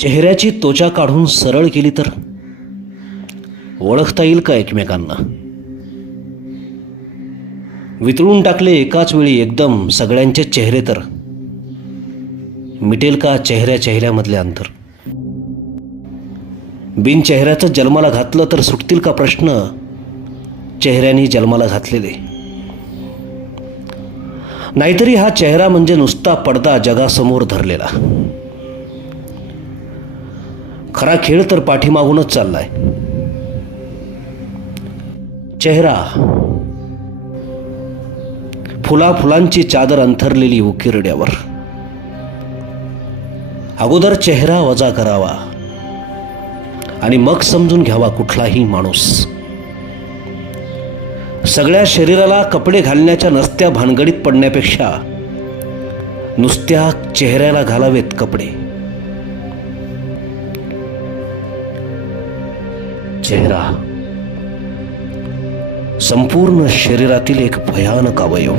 चेहऱ्याची त्वचा काढून सरळ केली तर? ओळखता येईल का एकमेकांना? वितळून टाकले एकाच वेळी एकदम सगळ्यांचे चेहरे तर? मिटेल का चेहऱ्या चेहऱ्यामधले अंतर? बिन चेहऱ्याचं जन्माला घातलं तर सुटतील का प्रश्न? चेहऱ्यानी जन्माला घातलेले. नाहीतरी हा चेहरा म्हणजे नुसता पडदा जगासमोर धरलेला. खरा खेळ तर पाठीमागूनच चाललाय. चेहरा. फुला फुलांची चादर अंथरलेली उकिरड्यावर. अगोदर चेहरा वजा करावा. आणि मग समजून घ्यावा कुठलाही माणूस. सगळ्या शरीराला कपडे घालण्याच्या नसत्या भानगडीत पडण्यापेक्षा नुसत्या चेहऱ्याला घालावेत कपडे. चेहरा. संपूर्ण शरीरातील एक भयानक अवयव.